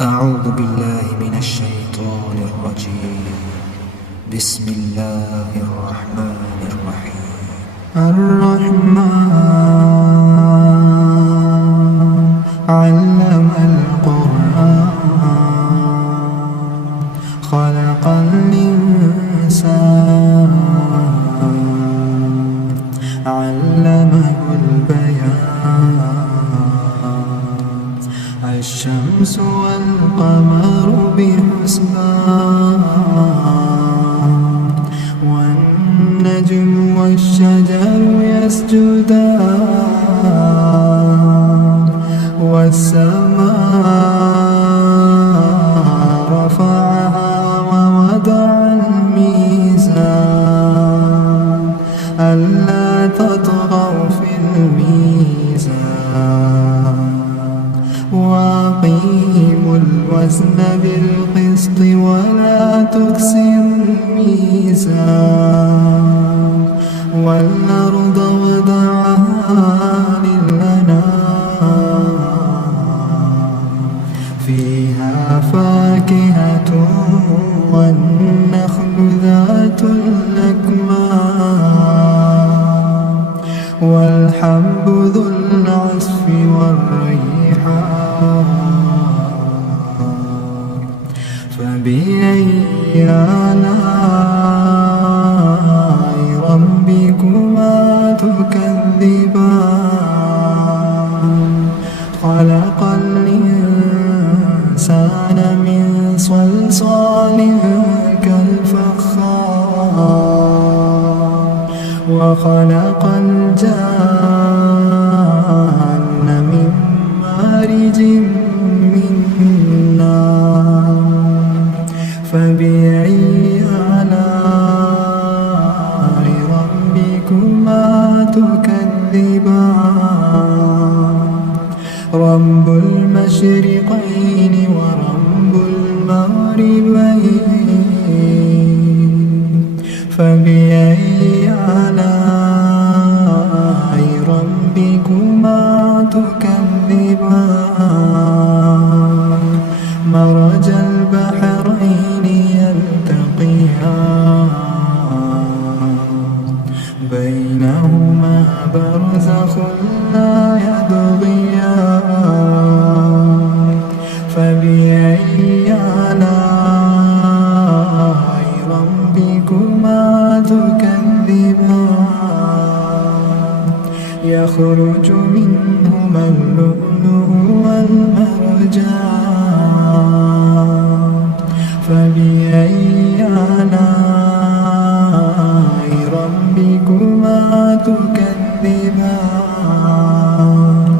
أعوذ بالله من الشيطان الرجيم. بسم الله الرحمن الرحيم. الرحمن علم القرآن خلق الإنسان علمه البيان الشمس والقمر بحسبان والنجم والشجر يسجدان والسماء رفعها ووضع الميزان ألا تطغوا في الميزان وأقيموا الوزن بالقسط ولا تكسروا الميزان والأرض وضعها للأنام فيها فاكهة والنخل ذات الأكمام والحب ذو العصف والريحان فبأي آلاء ربكما تكذبان خلق الإنسان من صلصال كالفخار وخلق الجان من مارج من نار فبأي آلاء ربكما تكذبان رب المشرقين ورب المغربين فبأي آلاء ربكما تكذبان مرج البحرين يلتقيان بينهما برزخ لا يبغيان فبأي آلاء ربكما تكذبان يخرج منهما اللؤلؤ والمرجان فبأي آلاء ربكما تكذبان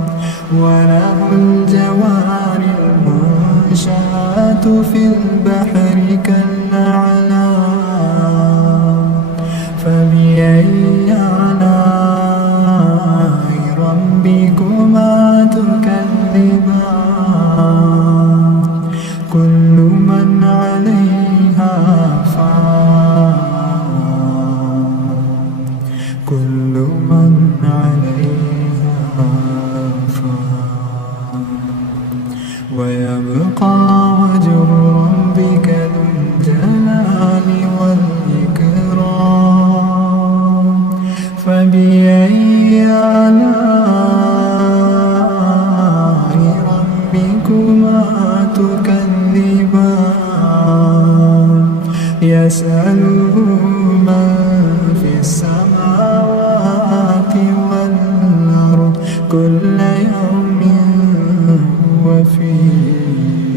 وله الجوار المنشآت في البحر كالأعلام فبأي آلاء ربكما تكذبان كل من عليها فان كل من عليها فان ويبقى وجه ربك ذو الجلال والإكرام فبأي آلاء ربكما تكذبان يسأله من في السماوات والأرض كل يوم وفي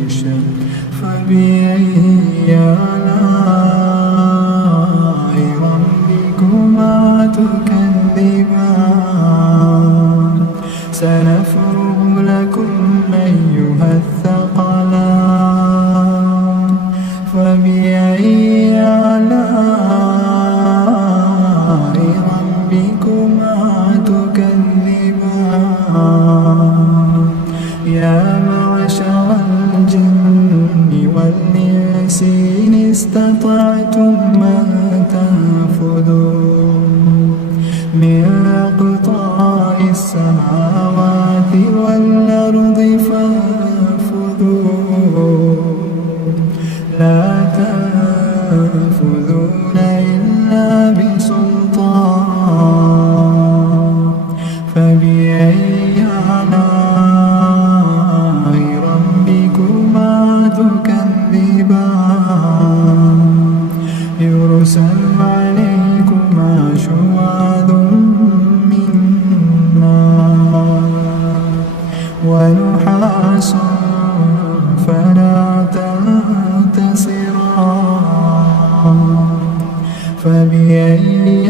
شأن فبأي آلاء ربكما تكذبان سنفرغ لكم أيها الثقلان فبأي آلاء ربكما تكذبان يا معشر الجن والإنس إن استطعتم أن تنفذوا من أقطار السماوات والأرض فانفذوا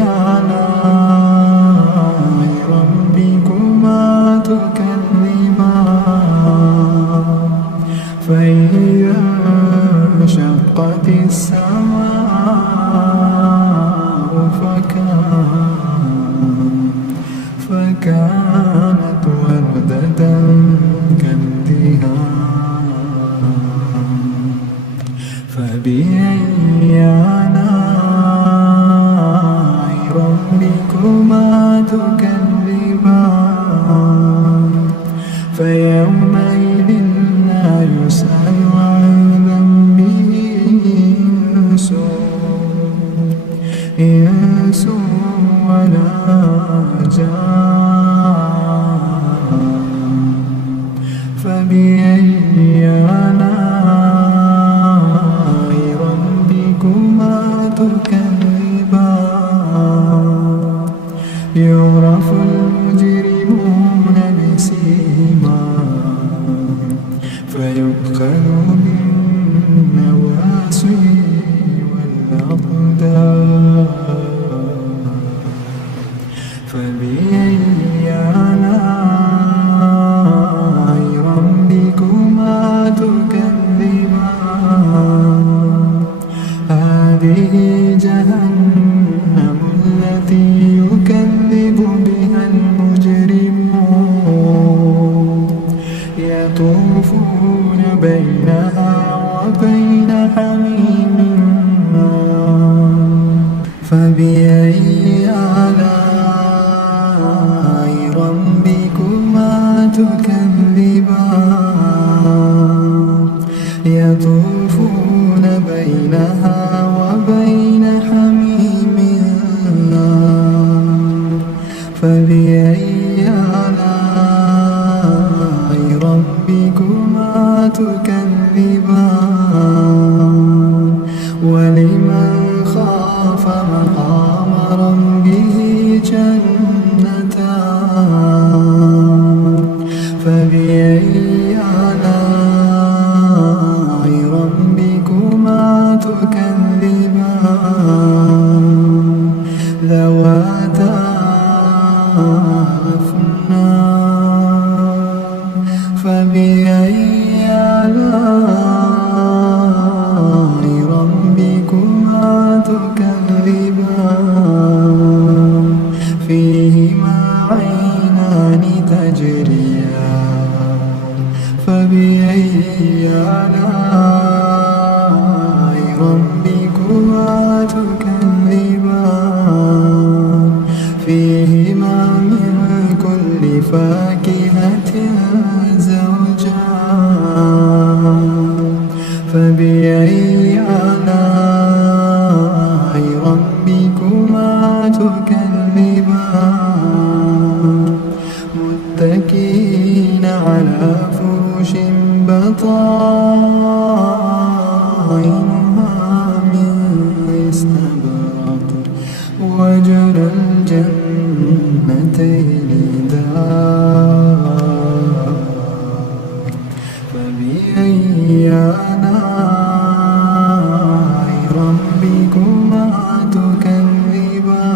آلاء ربكما تكذبان فإذا انشقت السماء فكانت وردة كالدهان فبأي آلاء ربكما تكذبان فيومئذ لا يسأل عن ذنبه إنس ولا جان فبأي آلاء ربكما تكذبان يعرف المجرمون بسيماهم فيؤخذ بالنواصي والأقدام فبأي آلاء ربكما تكذبان هذه جهنم التي يكذب بها المجرمون يطوفون بينها وبين حميم فبأي آلاء ربكما تكذبان يطوفون بينها وبين حميم فبأي آلاء ربكما تكذبان ولمن خاف مقام ربه جنتان فبأي آلاء ربكما تكذبان ذواتا أفنان فبأي آلاء ربكما تكذبان فيهما عينان تجريان فبأي آلاء ربكما تكذبان فيهما من كل فاكهة زوجان فبأي آلاء ربكما تكذبان متكئين على فرش بطائنها من استبرق وجنى الجنتين دان فبأي آلاء ربكما تكذبان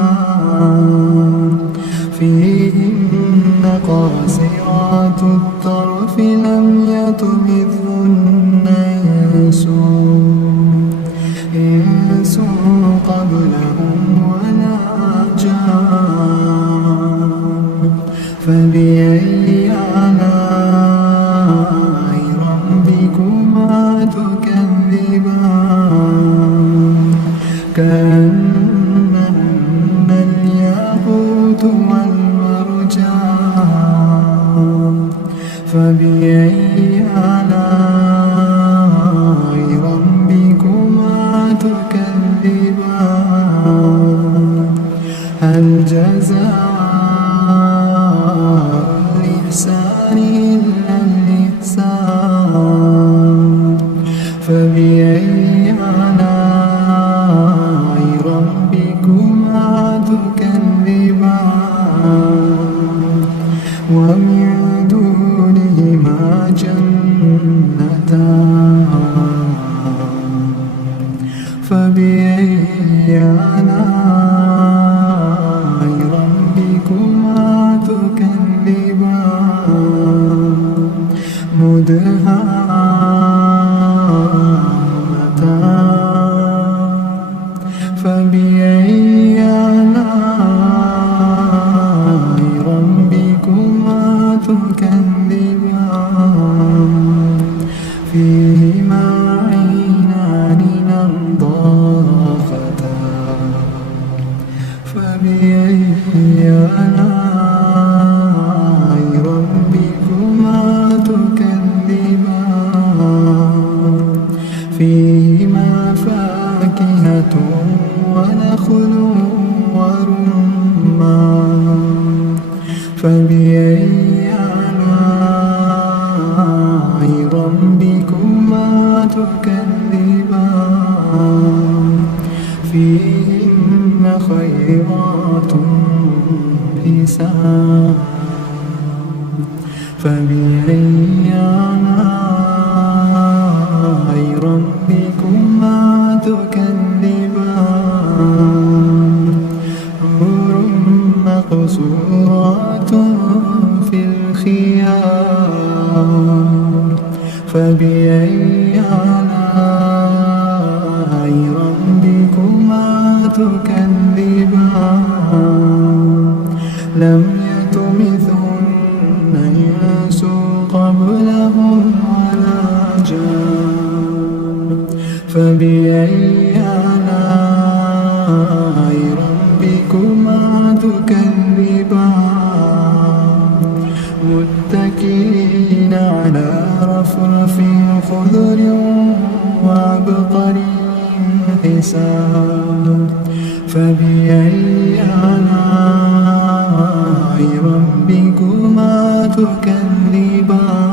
فيهن قاصرات الطرف لم يطمثهن إنس قبلهم ولا جان فبأي آلاء ربكما تكذبان متاع فبأي آلاء ربكما تكذبان فيهما عينان نضاختان فبأي آلاء ربكما تكذبان فيهما فاكهة ونخل ورمان فبأي آلاء ربكما تكذبان فيهن خيرات حسان فبأي آلاء ربكما تكذبان حور مقصورات في الخيام فبأي آلاء ربكما تكذبان لم يطمثهن إنس قبلهم ولا جان فبأي آلاء ربكما تكذبان متكئين على رفرف خضر وعبقري حسان فبأي آلاء ربكما تكذبان